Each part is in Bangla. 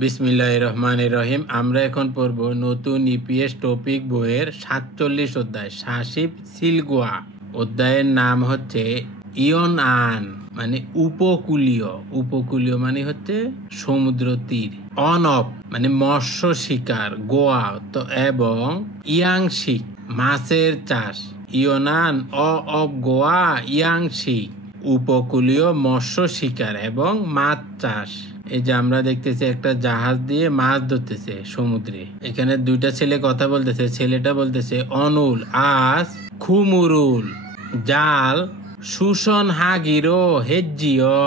বিসমিল্লাহির রহমানির রহিম। আমরা এখন পড়ব নতুন ইপিএস টপিক বইয়ের 47 অধ্যায় সাসিব সিলগুয়া। অধ্যায়ের নাম হচ্ছে ইয়ন আন, মানে উপকূলীয়। উপকূলীয় মানে হচ্ছে সমুদ্র তীর। অনপ মানে মৎস্য শিকার, গোয়া তো এবং ইয়াংশিক মাছের চাষ। ইয়নান অফ গোয়া ইয়াংশিক উপকূলীয় মৎস্য শিকার এবং মাছ চাষ। এই যে আমরা দেখতেছি একটা জাহাজ দিয়ে মাছ ধরতেছে সমুদ্রে। এখানে দুইটা ছেলে কথা বলতেছে। ছেলেটা বলতেছে অনুল আজ খুমুরুল জাল সুশন হাগিরো হেজিও,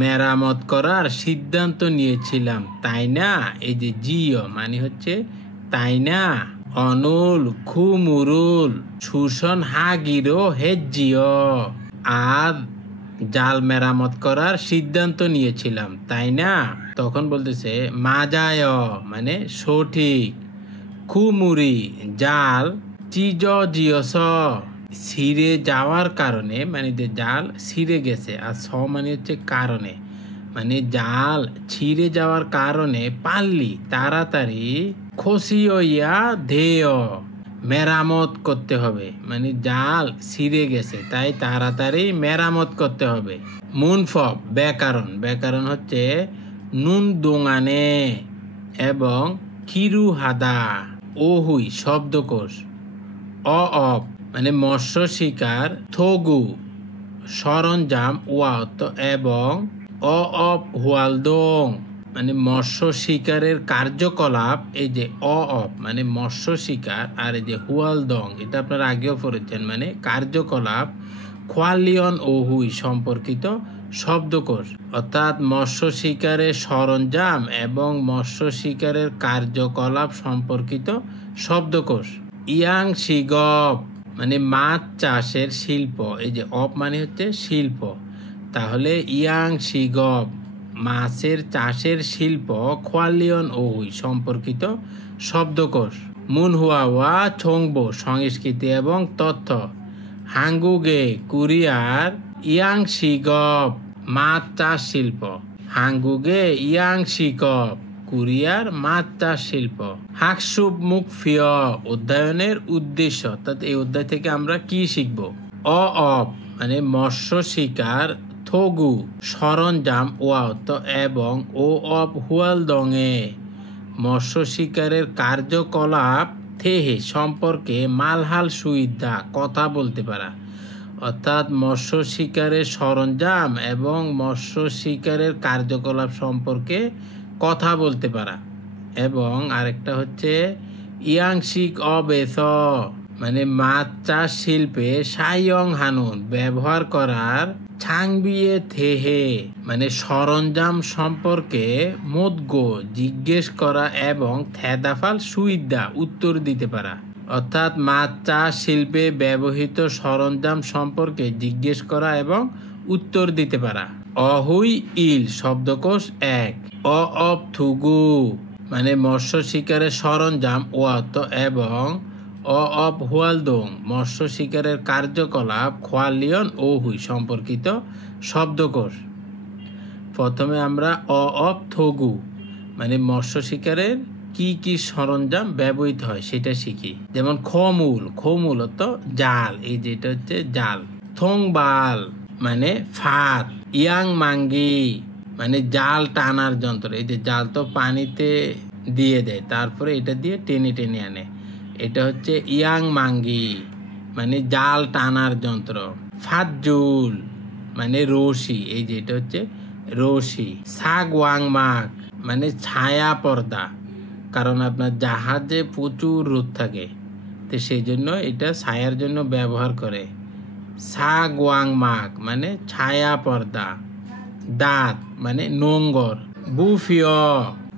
মেরামত করার সিদ্ধান্ত নিয়েছিলাম তাই না। এই যে জিও মানে হচ্ছে তাই না। অনুল খুমুরুল সুশন হাগিরো হেজিও, আজ জাল মেরামত করার সিদ্ধান্ত নিয়েছিলাম তাই না। তখন বলতেছে মাজায় মানে সঠিক, খুমুরি জাল চিজ জিয়স ছিঁড়ে যাওয়ার কারণে, মানে যে জাল ছিঁড়ে গেছে, আর স মানে হচ্ছে কারণে, মানে জাল ছিঁড়ে যাওয়ার কারণে পারলি তাড়াতাড়ি খসিয়া ধেয় মেরামত করতে হবে, মানে জাল ছিঁড়ে গেছে তাই তাড়াতাড়ি মেরামত করতে হবে। মুনফব ব্যাকরণ, ব্যাকরণ হচ্ছে নুন দোঙানে এবং কিরু হাদা ওহুই শব্দকোষ। অফ মানে মৎস্য শিকার, থগু সরঞ্জাম, ওয়াত এবং অফ হুয়ালদং মানে মৎস্য শিকারের কার্যকলাপ। এই যে অফ মানে মৎস্য শিকার, আর এই যে হুয়ালদং এটা আপনারা আগেও পড়েছেন মানে কার্যকলাপ। খোয়ালিয়ন ও হুই সম্পর্কিত শব্দকোষ, অর্থাৎ মৎস্য শিকারের সরঞ্জাম এবং মৎস্য শিকারের কার্যকলাপ সম্পর্কিত শব্দকোষ। ইয়াং শিগপ মানে মাছ চাষের শিল্প। এই যে অপ মানে হচ্ছে শিল্প, তাহলে ইয়াং শিগপ মাছের চাষের শিল্প। খোয়ালিয়ন ও হুই সম্পর্কিত শব্দকোষ। মুনহুয়া ছংবো সংস্কৃতি এবং তথ্য। হাঙ্গুগে কোরিয়ার ইয়াং শিগপ মাছ চাষ শিল্প। হাঙ্গুগে ইয়াং শিগপ কোরিয়ার মাছ চাষ শিল্প। হাকসুব মুখফিয় অধ্যয়নের উদ্দেশ্য, অর্থাৎ এই অধ্যায় থেকে আমরা কি শিখব। অফ মানে মৎস্য শিকার, থগু সরঞ্জাম, ওয়াত এবং ও অফ হুয়ালদংয়ে মৎস্য শিকারের কার্যকলাপ, থেহে সম্পর্কে মালহাল সুইদা কথা বলতে পারা, অর্থাৎ মৎস্য শিকারের সরঞ্জাম এবং মৎস্য শিকারের কার্যকলাপ সম্পর্কে কথা বলতে পারা। এবং আরেকটা হচ্ছে ইয়াংশিক অবেস মানে মাছ চাষ শিল্পে সাইয়ং হানুন ব্যবহার করার ছাংবিয়ে থেহে মানে সরঞ্জাম সম্পর্কে মোদগো জিজ্ঞেস করা এবং থেদাফাল সুইদা উত্তর দিতে পারা, অর্থাৎ মাছ চাষ শিল্পে ব্যবহৃত সরঞ্জাম সম্পর্কে জিজ্ঞেস করা এবং উত্তর দিতে পারা। অহুই ইল শব্দকোষ 1। অফ থুগু মানে মৎস্য শিকারের সরঞ্জাম, ওয়াত এবং অফ হুয়ালদং মৎস্য শিকারের কার্যকলাপ। খোয়ালিয়ন ও হুই সম্পর্কিত শব্দকোষ। প্রথমে আমরা অফ থগু মানে মৎস্য শিকারের কি কি সরঞ্জাম ব্যবহৃত হয় সেটা শিখি। যেমন খমুল তো জাল, এই যেটা হচ্ছে জাল। থংবাল মানে ফাঁদ। ইয়াং মাঙ্গি মানে জাল টানার যন্ত্র। এই যে জাল তো পানিতে দিয়ে দেয়, তারপরে এটা দিয়ে টেনে টেনে আনে, এটা হচ্ছে ইয়াং মাঙ্গি মানে জাল টানার যন্ত্র। ফাজুল মানে রশি, এই যে এটা হচ্ছে রশি। সাগওয়াং মাক মানে ছায়া পর্দা, কারণ আপনার জাহাজে প্রচুর রোদ থাকে তো সেই জন্য এটা ছায়ার জন্য ব্যবহার করে। সাগওয়াং মাক মানে ছায়া পর্দা। দাঁত মানে নোঙ্গর। বুফিয়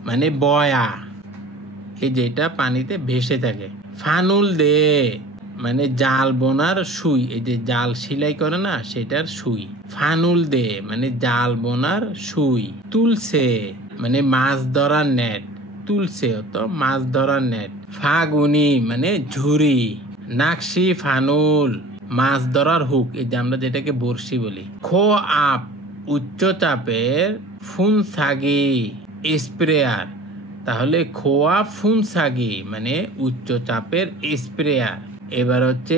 মানে বয়া, এই যেটা পানিতে ভেসে থাকে। ফানুল দে মানে জাল বোনার সুই, এই যে জাল সেলাই করে না সেটার সুই। ফানুল দে মানে জাল বোনার সুই। তুলসে মানে মাছ ধরার নেট, তুলসে তো মাছ ধরার নেট। ফাগুনি মানে ঝুড়ি। নাকশি ফানুল মাছ ধরার হুক, এই যে আমরা যেটাকে বড়শি বলি। খো আপ উচ্চ চাপের ফুনসাগি স্প্রেয়ার, তাহলে খোয়া ফুনসাগি মানে উচ্চ চাপের স্প্রেয়ার। এবার হচ্ছে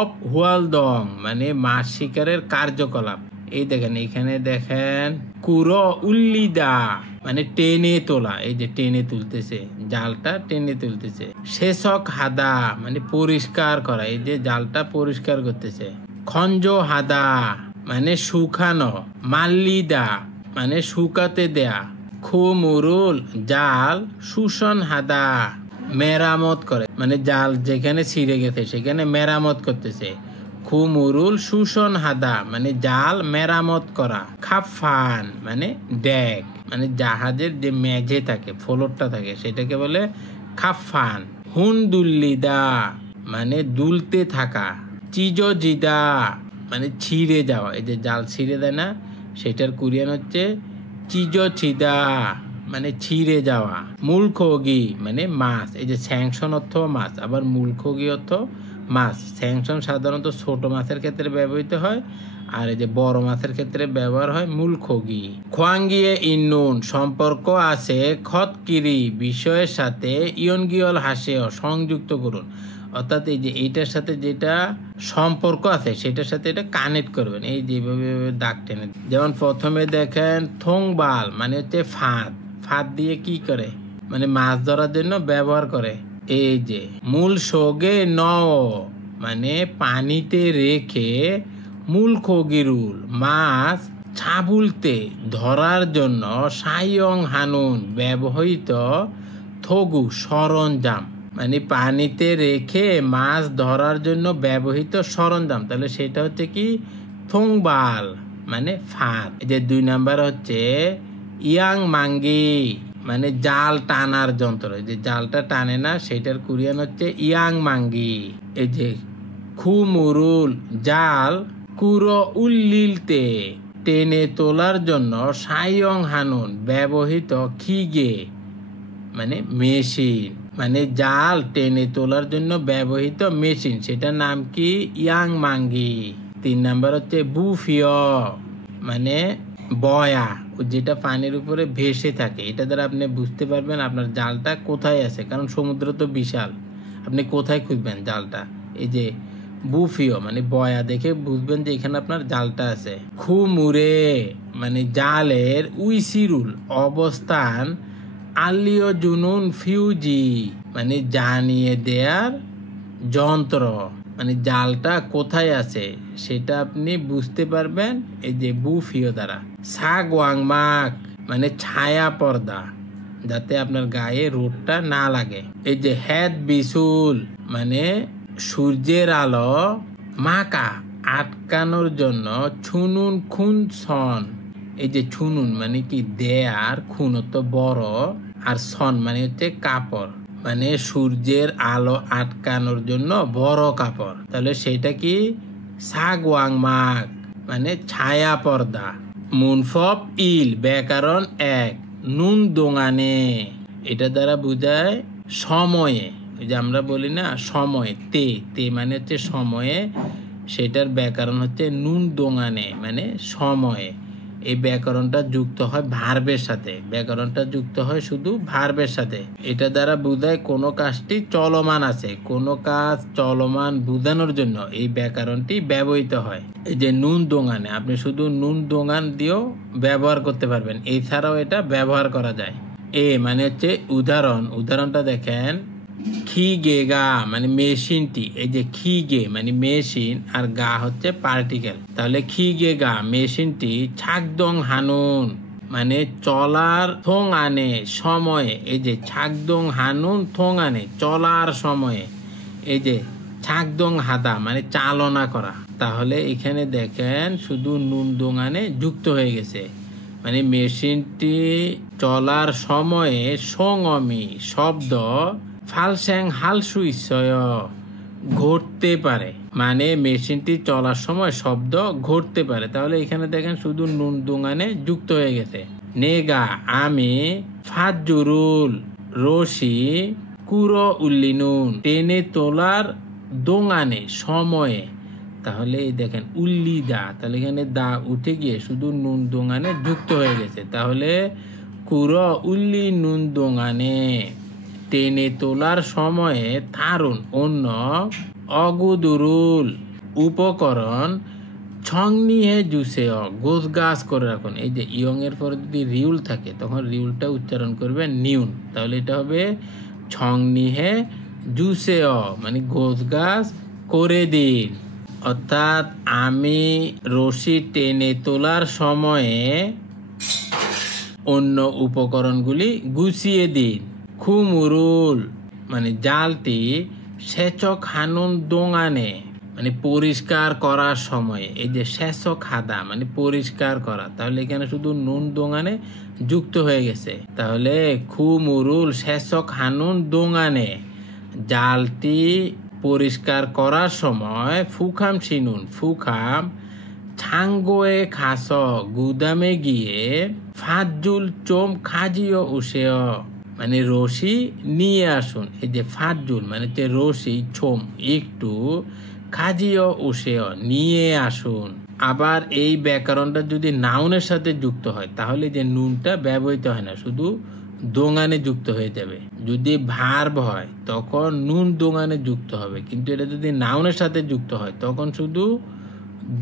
অফ হুয়ালদং মানে মাছ শিকারের কার্যকলাপ। এই দেখেন এখানে দেখেন কুরো উল্লিদা মানে টেনে তোলা, এই যে টেনে তুলতেছে, জালটা টেনে তুলতেছে। শেষক হাদা মানে পরিষ্কার করা, এই যে জালটা পরিষ্কার করতেছে। খঞ্জ হাদা মানে শুকানো। মাল্লিদা মানে শুকাতে দেয়া। খুমুরুল জাল শোষণ হাদা মেরামত করে, মানে জাল যেখানে ছিঁড়ে গেছে সেখানে মেরামত করতেছে। খুমুরুল শোষণ হাদা মানে জাল মেরামত করা। খাফান মানে ডেক, মানে জাহাজের যে মেঝে থাকে, ফ্লোরটা থাকে, সেটাকে বলে খাফান। হুনদুল্লিদা মানে দুলতে থাকা। চিজজিদা মানে ছিঁড়ে যাওয়া, এই যে জাল ছিঁড়ে দেয় না, সেটার কোরিয়ান হচ্ছে চিজচিদা মানে ছিঁড়ে যাওয়া। মূলখোগি মানে মাছ, এই যে স্যাংশন অর্থ মাছ, আবার মূলখোগি অর্থ মাছ। স্যাংশন সাধারণত ছোট মাছের ক্ষেত্রে ব্যবহৃত হয়, আর এই যে বড় মাছের ক্ষেত্রে ব্যবহার হয় মূলখোগি। খোয়াঙ্গিয়ে ইন্নুন সম্পর্ক আছে খতকিরি বিষয়ের সাথে ইয়নগিয়ল হাসেও সংযুক্ত করুন, অর্থাৎ এই যে এইটার সাথে যেটা সম্পর্ক আছে সেটার সাথে এটা কানেক্ট করবেন, এই যেভাবে দাগ টেনে। যেমন প্রথমে দেখেন থংবাল মানে হচ্ছে ফাঁদ, ফাঁদ দিয়ে কি করে মানে মাছ ধরার জন্য ব্যবহার করে। এই যে মূল সোগে ন মানে পানিতে রেখে মূল খগিরুল মাছ ছাবুলতে ধরার জন্য সাইয়ং হানুন ব্যবহৃত থগু সরঞ্জাম, মানে পানিতে রেখে মাছ ধরার জন্য ব্যবহৃত সরঞ্জাম, তাহলে সেটা হচ্ছে কি থংবাল মানে ফাঁদ। এই যে 2 নাম্বার হচ্ছে ইয়াং মাঙ্গি মানে জাল টানার যন্ত্র, যে জালটা টানে না সেটার কোরিয়ান হচ্ছে ইয়াং মাঙ্গি। এই যে খুমুরুল জাল কুরো উল্লিলতে টেনে তোলার জন্য সাইয়ং হানুন ব্যবহৃত খিগে মানে মেশিন, মানে জাল টেনে তোলার জন্য ব্যবহৃত মেশিন, সেটার নাম কি ইয়াং মাঙ্গি। 3 নাম্বার হচ্ছে বুফিয় মানে বয়া, যেটা পানির উপরে ভেসে থাকে। এটা দ্বারা আপনি বুঝতে পারবেন আপনার জালটা কোথায় আছে, কারণ সমুদ্র তো বিশাল, আপনি কোথায় খুঁজবেন জালটা। এই যে বুফিও মানে বয়া দেখে বুঝবেন যে এখানে আপনার জালটা আছে। খুমুরে মানে জালের উইসিরুল অবস্থান। আলিও জুনুন ফিউজি মানে জানিয়ে দেয়ার যন্ত্র, মানে জালটা কোথায় আছে সেটা আপনি বুঝতে পারবেন এই যে বুফিও দ্বারা। সাগওয়াংমাক মানে ছায়া পর্দা, যাতে আপনার গায়ে রোদটা না লাগে। এই যে হ্যাদ বিসুল মানে সূর্যের আলো মাকা আটকানোর জন্য ছুনুন খুন সন, এই যে ছুনুন মানে কি দেয়ার, খুন তো বড়, আর সন মানে হচ্ছে কাপড়, মানে সূর্যের আলো আটকানোর জন্য বড় কাপড়, তাহলে সেটা কি সাগওয়াংমাক মানে ছায়া পর্দা। মুনফব ইল ব্যাকরণ 1 নুন দোঙানে, এটা দ্বারা বোঝায় সময়ে, ওই যে আমরা বলি না সময়, তে তে মানে হচ্ছে সময়ে, সেটার ব্যাকরণ হচ্ছে নুন দোঙানে মানে সময়ে। এই ব্যাকরণটা যুক্ত হয় ভার্বের সাথে, ব্যাকরণটা যুক্ত হয় শুধু ভার্বের সাথে। এটা দ্বারা বোঝায় কোনো কাজটি চলমান আছে, কোনো কাজ চলমান বোঝানোর জন্য এই ব্যাকরণটি ব্যবহৃত হয়। এই যে নুন দোঙানে, আপনি শুধু নুন দোঙান দিয়েও ব্যবহার করতে পারবেন, এছাড়াও এটা ব্যবহার করা যায়। এ মানে হচ্ছে উদাহরণ, উদাহরণটা দেখেন খিগে গা মানে মেশিনটি, এই যে খিগে মানে মেশিন আর গা হচ্ছে পার্টিকেল, তাহলে খিগে গা মেশিনটি ছাকদং হানুন মানে চলার থং আনে সময়ে, এই যে ছাকদং হানুন থং আনে চলার সময়ে, এই যে ছাকদং হাদা মানে চালনা করা, তাহলে এখানে দেখেন শুধু নুন দোঙানে যুক্ত হয়ে গেছে, মানে মেশিনটি চলার সময়ে সঙ্গমি শব্দ ফালস্যাং হালসুইসয় ঘটতে পারে, মানে মেশিনটি চলার সময় শব্দ ঘটতে পারে, তাহলে এখানে দেখেন শুধু নুন দোঙানে যুক্ত হয়ে গেছে। নেগা আমি ফাজুরুল রশি কুরো উল্লিনুন টেনে তোলার দোঙানে সময়ে, তাহলে এই দেখেন উল্লিদা, তাহলে এখানে দা উঠে গিয়ে শুধু নুন দোঙানে যুক্ত হয়ে গেছে, তাহলে কুরো উল্লি নুন দোঙানে টেনে তোলার সময়ে থারুন অন্য অগুদুরুল উপকরণ ছং নিয়ে জুসে গোছ গাছ করে রাখুন। এই যে ইয়ং এর পরে যদি রিউল থাকে তখন রিউলটা উচ্চারণ করবে নিউন, তাহলে এটা হবে ছং নিহে জুসে মানে গোছ গাছ করে দিন। অর্থাৎ আমি রশি টেনে তোলার সময়ে অন্য উপকরণগুলি গুছিয়ে দিন। খুমুরুল মানে জালটি সেচক হানুন দোঙানে মানে পরিষ্কার করার সময়ে, এই যে সেচক হাদা মানে পরিষ্কার করা, তাহলে এখানে শুধু নুন দোঙানে যুক্ত হয়ে গেছে। তাহলে খুমুরুল সেচক হানুন দোঙানে জালটি পরিষ্কার করার সময় ফুখাম সিনুন ফুখাম ছাঙ্গোয়ে খাস গুদামে গিয়ে ফাজুল চোম খাজিও উসেও মানে রশি নিয়ে আসুন। এই যে ফাজুল মানে হচ্ছে রশি, ছোম একটু, খাজিও উসেও নিয়ে আসুন। আবার এই ব্যাকরণটা যদি নাউনের সাথে যুক্ত হয় তাহলে যে নুনটা ব্যবহৃত হয় না, শুধু দোঙানে যুক্ত হয়ে যাবে। যদি ভার্ব হয় তখন নুন দোঙানে যুক্ত হবে, কিন্তু এটা যদি নাউনের সাথে যুক্ত হয় তখন শুধু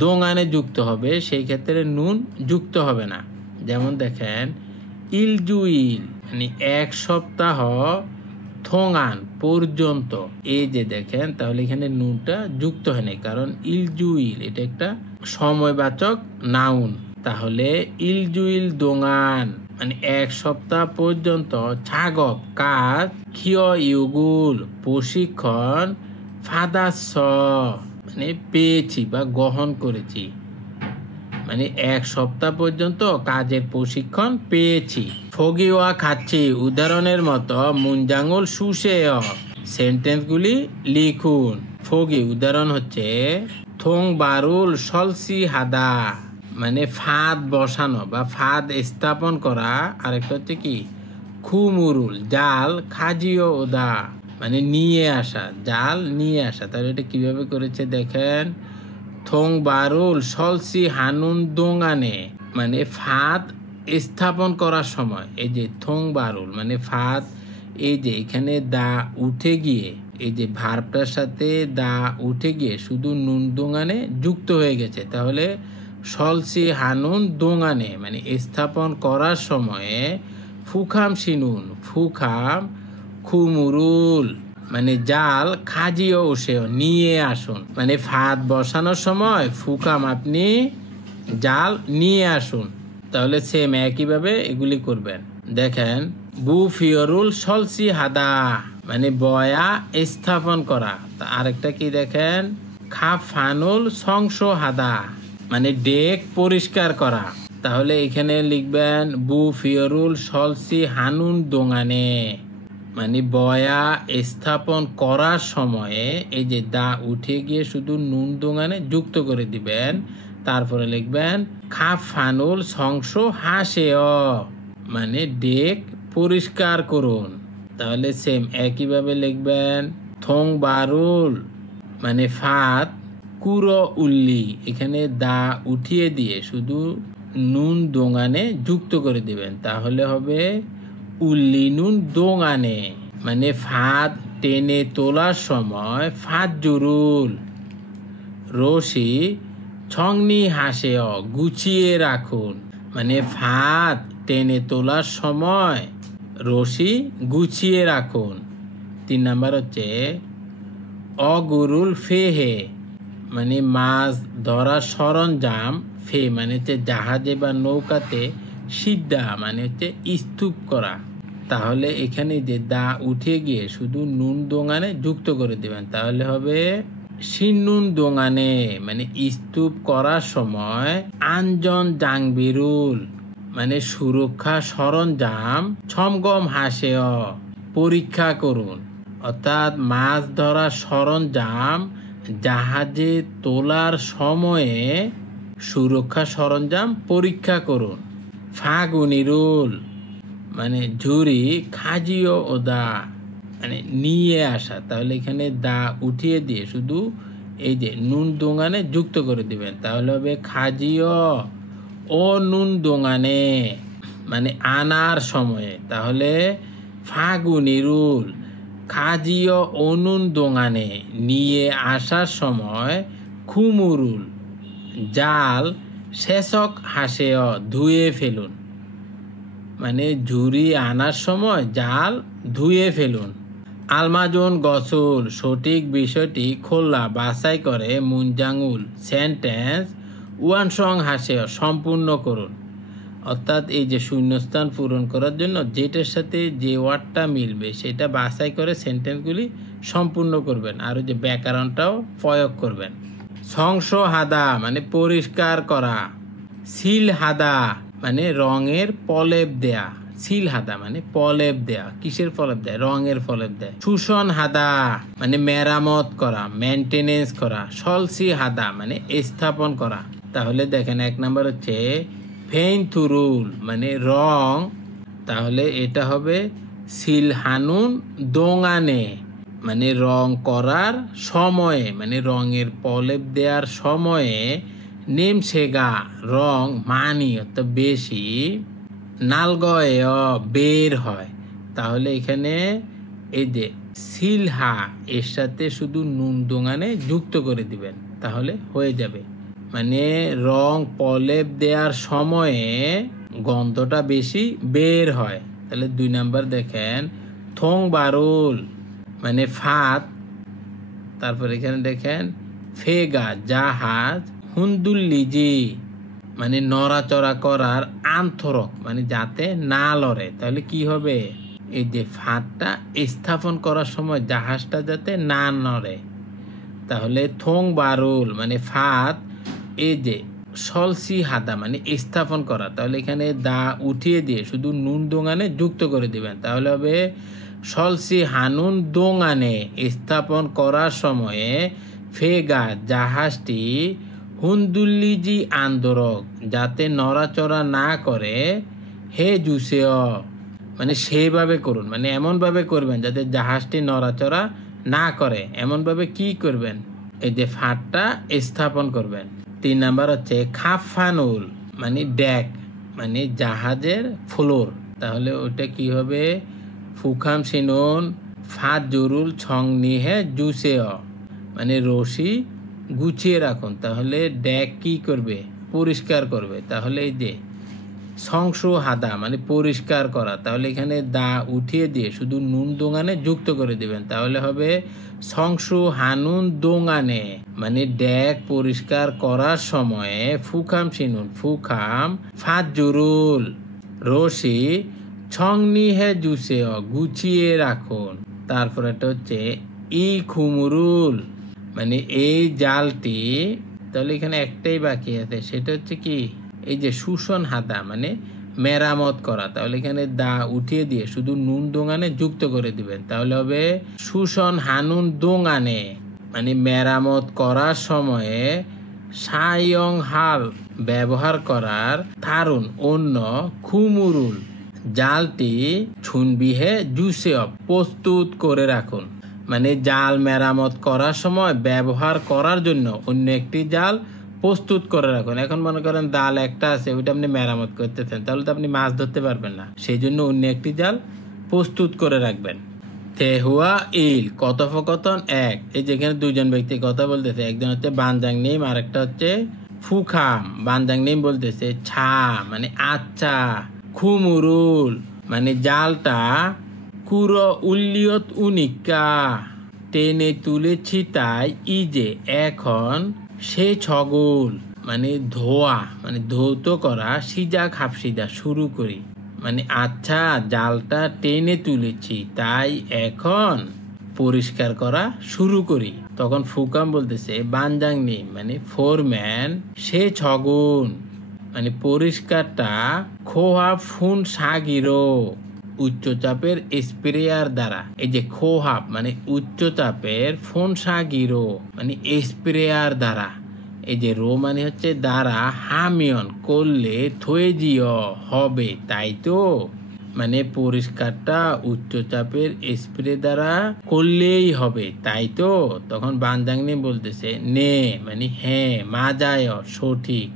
দোঙানে যুক্ত হবে, সেই ক্ষেত্রে নুন যুক্ত হবে না। যেমন দেখেন ইলজুইল মানে এক সপ্তাহ, থোঙান পর্যন্ত, এই যে দেখেন তাহলে এখানে নুনটা যুক্ত হয় নাই, কারণ ইলজুইল এটা একটা সময়বাচক নাউন। তাহলে ইলজুইল দোঙান মানে এক সপ্তাহ পর্যন্ত, ছাগব কাজ, খিয় ইউগুল প্রশিক্ষণ, ফাদাস মানে পেয়েছি বা গ্রহণ করেছি, মানে এক সপ্তাহ পর্যন্ত কাজের প্রশিক্ষণ পেয়েছি। ফগিওয়া খাচ্ছি উদাহরণের মতো মুনজাঙ্গুল সুসে সেন্টেন্সগুলি লিখুন। ফগি উদাহরণ হচ্ছে থং বারুল সলসি হাদা মানে ফাঁদ বসানো বা ফাঁদ স্থাপন করা, আরেকটা হচ্ছে কি খুমুরুল জাল, খাজিও ওদা মানে নিয়ে আসা, জাল নিয়ে আসা। তাহলে এটা কিভাবে করেছে দেখেন, থং বারুল সলসি হানুন দোঙানে মানে ফাঁদ স্থাপন করার সময়, এই যে থং বারুল মানে ফাঁদ, এই যে এখানে দা উঠে গিয়ে এই যে ভার্বটার সাথে দা উঠে গিয়ে শুধু নুন দোঙানে যুক্ত হয়ে গেছে, তাহলে সলসি হানুন দোঙানে মানে স্থাপন করার সময়ে ফুখাম সিনুন ফুখাম খুমুরুল মানে জাল, খাজিও উসেও নিয়ে আসুন মানে ফাঁদ বসানোর সময় ফুকাম আপনি জাল নিয়ে আসুন। তাহলে সেম একইভাবে এগুলি করবেন। দেখেন বু ফিয়রুল সলসি হাদা মানে বয়া স্থাপন করা। আরেকটা কি দেখেন, খা ফানুল সংস হাদা মানে ডেক পরিষ্কার করা। তাহলে এখানে লিখবেন বু ফিয়রুল সলসি হানুন দোঙানে মানে বয়া স্থাপন করার সময়ে এই যে দা উঠে গিয়ে শুধু নুন দোঙানে যুক্ত করে দিবেন, তারপরে লিখবেন খা ফানুল সংস হাসেও মানে ডেক পরিষ্কার করুন। তাহলে সেম একইভাবে লিখবেন থং বারুল মানে ফাঁদ, কুরো উল্লি এখানে দা উঠিয়ে দিয়ে শুধু নুন দোঙানে যুক্ত করে দিবেন, তাহলে হবে উল্লি নুন দোঙানে মানে ফাঁদ টেনে তোলার সময় ফাঁদ জুরুল রশি ছংনি হাসে গুছিয়ে রাখুন মানে ফাঁদ টেনে তোলার সময় রশি গুছিয়ে রাখুন। 3 নাম্বার হচ্ছে অগুরুল ফেহে মানে মাছ ধরার সরঞ্জাম, ফে মানে হচ্ছে জাহাজে বা নৌকাতে, সিদ্ধা মানে হচ্ছে স্তূপ করা। তাহলে এখানে যে দা উঠে গিয়ে শুধু নুন দোঙানে যুক্ত করে দিবেন, তাহলে হবে সিন্নুন দোঙানে মানে স্তূপ করার সময় আঞ্জন জাংবিরুল মানে সুরক্ষা সরঞ্জাম, ছমগম হাসেও পরীক্ষা করুন। অর্থাৎ মাছ ধরার সরঞ্জাম জাহাজে তোলার সময়ে সুরক্ষা সরঞ্জাম পরীক্ষা করুন। ফাগুনিরুল মানে ঝুরি, খাজিও ওদা মানে নিয়ে আসা। তাহলে এখানে দা উঠিয়ে দিয়ে শুধু এই যে নুন দোঙানে যুক্ত করে দিবেন, তাহলে হবে খাজিও ও নুন দোঙানে মানে আনার সময়ে, তাহলে ফাগুনিরুল খাজিও অনুন দোঙানে নিয়ে আসার সময় খুমুরুল জাল শেষক হাসেও ধুয়ে ফেলুন, মানে ঝুরি আনার সময় জাল ধুয়ে ফেলুন। আলমাজুন গসুল সঠিক বিষয়টি খোলা বাছাই করে মুনজাঙ্গুল সেন্টেন্স ওয়ানসং হাসেও সম্পূর্ণ করুন। অর্থাৎ এই যে শূন্যস্থান পূরণ করার জন্য যেটার সাথে যে ওয়ার্ডটা মিলবে সেটা বাছাই করে সেন্টেন্সগুলি সম্পূর্ণ করবেন, আর যে ব্যাকরণটাও প্রয়োগ করবেন। সংস হাদা মানে পরিষ্কার করা, সিল হাদা মানে রঙের প্রলেপ দেয়া, সিল হাদা মানে প্রলেপ দেয়া, কিসের প্রলেপ দেয়? রঙের প্রলেপ দেয়। শোষণ হাদা মানে মেরামত করা, মেনটেনেন্স করা। সলসি হাদা মানে স্থাপন করা। তাহলে দেখেন 1 নম্বর হচ্ছে ফেইনথুরুল মানে রং, তাহলে এটা হবে সিলহানুন দোঙানে মানে রং করার সময়ে, মানে রঙের প্রলেপ দেওয়ার সময়ে নেমসেগা রং মানি অর্থাৎ বেশি, নালগয় বের হয়। তাহলে এখানে এই যে সিলহা এর সাথে শুধু নুন দোঙানে যুক্ত করে দিবেন, তাহলে হয়ে যাবে। মানে রং প্রলেপ দেওয়ার সময়ে গন্ধটা বেশি বের হয়। তাহলে 2 নাম্বার দেখেন থং বারুল মানে ফাত, তারপর এখানে দেখেন ফেগা জাহাজ, হুন্দুল্লিজি মানে নড়াচড়া করার, আন্তরক মানে যাতে না লড়ে। তাহলে কি হবে? এই যে ফাতটা স্থাপন করার সময় জাহাজটা যাতে না নড়ে। তাহলে থং বারুল মানে ফাত, এই যে সলসি হাদা মানে স্থাপন করা, তাহলে এখানে দা উঠিয়ে দিয়ে শুধু নুন দোঙানে যুক্ত করে দিবেন, তাহলে হবে সলসি হানুন দোঙানে স্থাপন করার সময়ে ফেগা জাহাজটি হুন্দুল্লিজি আন্দোলক যাতে নড়াচড়া না করে, হে জুসেও মানে সেইভাবে করুন, মানে এমনভাবে করবেন যাতে জাহাজটি নড়াচড়া না করে। এমনভাবে কি করবেন? এই যে ফাটটা স্থাপন করবেন। 3 নাম্বার হচ্ছে খাফানুল মানে ডেক মানে জাহাজের ফ্লোর, তাহলে ওটা কি হবে? ফুখাম সিনুন ফাত জরুল ছং নিহে জুসেও মানে রশি গুছিয়ে রাখুন, তাহলে ডেক কি করবে? পরিষ্কার করবে। তাহলে এই যে সংসু হাদা মানে পরিষ্কার করা, তাহলে এখানে দা উঠিয়ে দিয়ে শুধু নুন দোঙানে যুক্ত করে দিবেন, তাহলে হবে সংসু হানুন দোঙানে মানে ডেক পরিষ্কার করার সময়ে ফুখাম সিনুন ফুখাম ফাত জরুল রশি ছংনি হে জুসে গুছিয়ে রাখুন। তারপর এটা হচ্ছে ই খুমুরুল মানে এই জালটি, তাহলে এখানে একটাই বাকি আছে, সেটা হচ্ছে কি? এই যে শোষণ হাদা মানে মেরামত করা, তাহলে এখানে দা উঠিয়ে দিয়ে শুধু নুন দোঙানে যুক্ত করে দিবেন, তাহলে হবে শোষণ হানুন দোঙানে মানে মেরামত করার সময়ে সায়ং হাল ব্যবহার করার, থারুন অন্য, খুমুরুল জালটি ছুনবিহে জুসে প্রস্তুত করে রাখুন, মানে জাল মেরামত করার সময় ব্যবহার করার জন্য অন্য একটি জাল প্রস্তুত করে রাখুন। এখন মনে করেন জাল একটা আছে, ওইটা আপনি মেরামত করতেছেন, তাহলে তো আপনি মাছ ধরতে পারবেন না, সেই জন্য অন্য একটি জাল প্রস্তুত করে রাখবেন। তেহুয়া ইল কথোপকথন 1, এই যেখানে 2 জন ব্যক্তি কথা বলতেছে, একজন হচ্ছে বানজাং নিম আর একটা হচ্ছে ফুখাম। বানজাং নিম বলতেছে ছা মানে আচ্ছা, খুমুরুল মানে জালটা, কুরো উল্লিয়ত উনিকা টেনে তুলেছি তাই, ই যে এখন সে ছগল মানে ধোয়া মানে ধৌত করা, সিজা খাপসিজা শুরু করি মানে আচ্ছা জালটা টেনে তুলেছি তাই এখন পরিষ্কার করা শুরু করি। তখন ফুকাম বলতেছে বানজাংনি মানে ফোরম্যান সে ছগুন মানে পরিষ্কারটা খোহা ফুন সাগিরো উচ্চচাপের স্প্রেয়ার দ্বারা। এই যে খোহাব মানে উচ্চচাপের, ফোন সাগিরো মানে স্প্রেয়ার দ্বারা, এই যে রো মানে হচ্ছে দ্বারা, হামিয়ন করলে থয়েজিও হবে তাই তো, মানে পরিষ্কারটা উচ্চচাপের স্প্রে দ্বারা করলেই হবে তাই তো। তখন বানজাংনি বলতেছে নে মানে হ্যাঁ, মাজায় সঠিক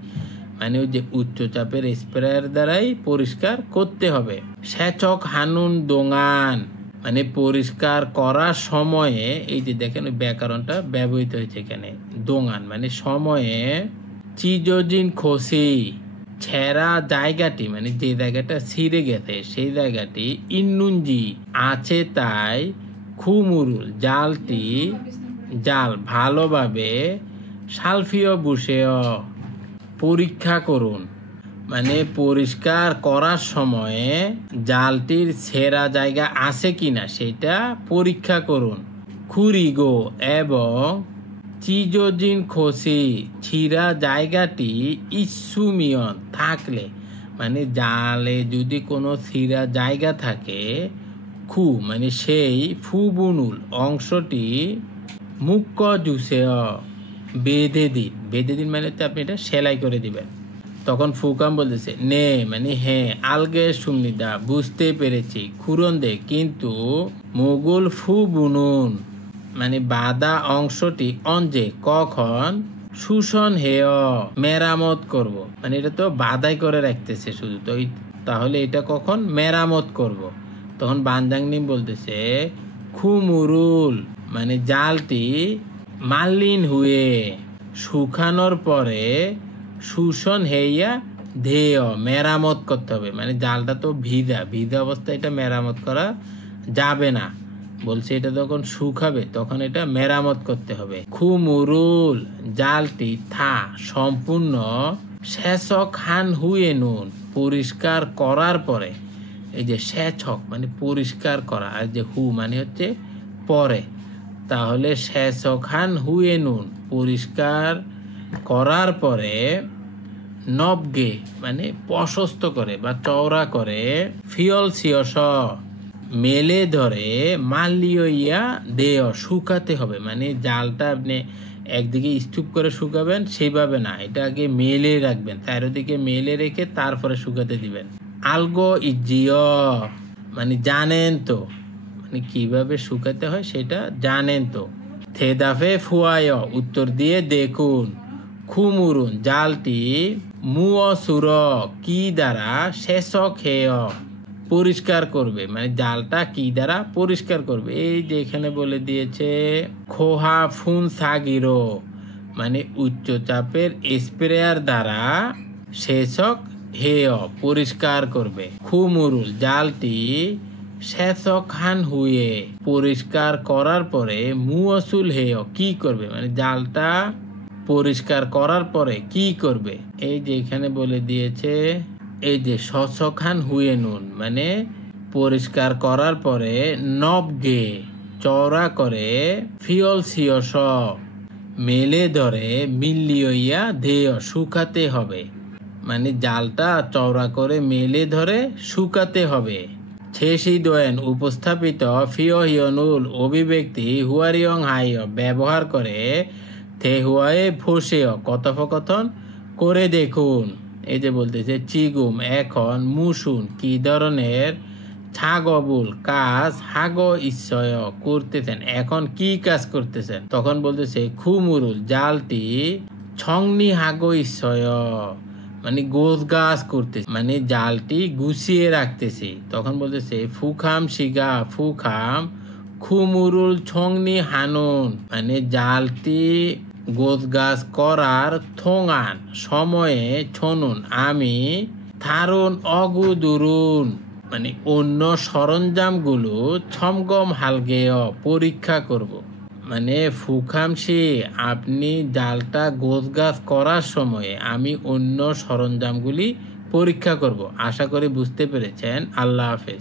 মানে ওই যে উচ্চচাপের স্প্রেয়ার দ্বারাই পরিষ্কার করতে হবে। সেচক হানুন দোঙান, মানে পরিষ্কার করার সময়ে, এই যে দেখেন ওই ব্যাকরণটা ব্যবহৃত হয়েছে এখানে, দোঙান মানে সময়ে, চিজোজিন খসি, ছেঁড়া জায়গাটি মানে যে জায়গাটা ছিঁড়ে গেছে সেই জায়গাটি, ইন্নুঞ্জি আছে তাই, খুমুরুল জালটি, জাল ভালোভাবে, সালফিও বুসেও পরীক্ষা করুন, মানে পরিষ্কার করার সময়ে জালটির ছেঁড়া জায়গা আছে কিনা সেটা পরীক্ষা করুন। খুরিগো এবং চিজোজিন খসি, ছিঁড়া জায়গাটি ইসুমিয়ন থাকলে, মানে জালে যদি কোনো ছিঁড়া জায়গা থাকে, খু মানে সেই, ফুবুনুল অংশটি, মুখ্য জুসেও বেঁধে দিন। বেঁধে দিন মানে আপনি এটা সেলাই করে দিবেন। তখন ফুকাম বলতেছে নে মানে হ্যাঁ, আলগে সুমনিদা বুঝতে পেরেছি, খুরন্দে কিন্তু, মুগুল ফু বুনুন মানে বাদা অংশটি, অঞ্জে কখন, শোষণ হেয় মেরামত করব, মানে এটা তো বাদাই করে রাখতেছে শুধু, তো তাহলে এটা কখন মেরামত করব। তখন বানজাংনিম বলতেছে খুমুরুল মানে জালটি, মাল্লিন হুয়ে শুকানোর পরে, শোষণ হেইয়া ধেয় মেরামত করতে হবে, মানে জালটা তো ভিজা অবস্থায় এটা মেরামত করা যাবে না, বলছে এটা যখন শুকাবে তখন এটা মেরামত করতে হবে। খুমুরুল জালটি থা সম্পূর্ণ, সেচক হান হুয়ে নুন পরিষ্কার করার পরে, এই যে সেচক মানে পরিষ্কার করা, আর যে হু মানে হচ্ছে পরে, তাহলে সেচক হান হুয়ে নুন পরিষ্কার করার পরে, নবগে মানে প্রশস্ত করে বা চওড়া করে, ফিয়ল সিয়স মেলে ধরে, মাল্লিয়া দেয় শুকাতে হবে, মানে জালটা আপনি একদিকে স্তূপ করে শুকাবেন সেইভাবে না, এটা আগে মেলে রাখবেন, চারিদিকে মেলে রেখে তারপরে শুকাতে দিবেন। আলগো ইজিও মানে জানেন তো, মানে কিভাবে শুকাতে হয় সেটা জানেন তো। থেদাফে ফুয়ায় উত্তর দিয়ে দেখুন, খুমুরুন জালটি, মুয় সুর কি দ্বারা, শেষক হেয় পরিষ্কার করবে, মানে জালটা কি দ্বারা পরিষ্কার করবে। এই যে এখানে বলে দিয়েছে খোহা ফুন সাগিরো মানে উচ্চচাপের স্প্রেয়ার দ্বারা, শেষক হেয় পরিষ্কার করবে। খুমুরুল জালটি, শেষক হান হুয়ে পরিষ্কার করার পরে, মুয়সুল হেয় কি করবে, মানে জালটা পরিষ্কার করার পরে কি করবে। এই যে এখানে বলে দিয়েছে, এই যে সসখান হুয়ে নুন মানে পরিষ্কার করার পরে, নবগে চওড়া করে, ফিয়ল সিয়স মেলে ধরে, মিল্লিয়া ধেয় শুকাতে হবে, মানে জালটা চওড়া করে মেলে ধরে শুকাতে হবে। ছেসি দোয়েন উপস্থাপিত ফিয়হিয়নুল অভিব্যক্তি হুয়ারিয়ং হাইয় ব্যবহার করে, থে হুয়ায়ে ফসেয় কথোপকথন করে দেখুন। এই যে বলতেছে চিগুম এখন, মুসুন কি ধরনের, ছাগবুল কাজ, হাগ ইচ্ছয় করতেছেন এখন কি কাজ করতেছেন। তখন বলতেছে খুমুরুল জালটি, ছংনি হাগ ইচ্ছয় মানে গোছ গাছ করতেছে, মানে জালটি গুছিয়ে রাখতেছে। তখন বলতেছে ফুখাম শিগা ফুখাম, খুমুরুল ছংনি হানুন মানে জালটি গোছ গাছ করার, থোঙান সময়ে, ছনুন আমি, থারুন অগুদুরুন মানে অন্য সরঞ্জামগুলো, ছমগম হালগেয় পরীক্ষা করব, মানে ফুখামশি আপনি জালটা গোছ গাছ করার সময়ে আমি অন্য সরঞ্জামগুলি পরীক্ষা করব। আশা করি বুঝতে পেরেছেন। আল্লাহ হাফেজ।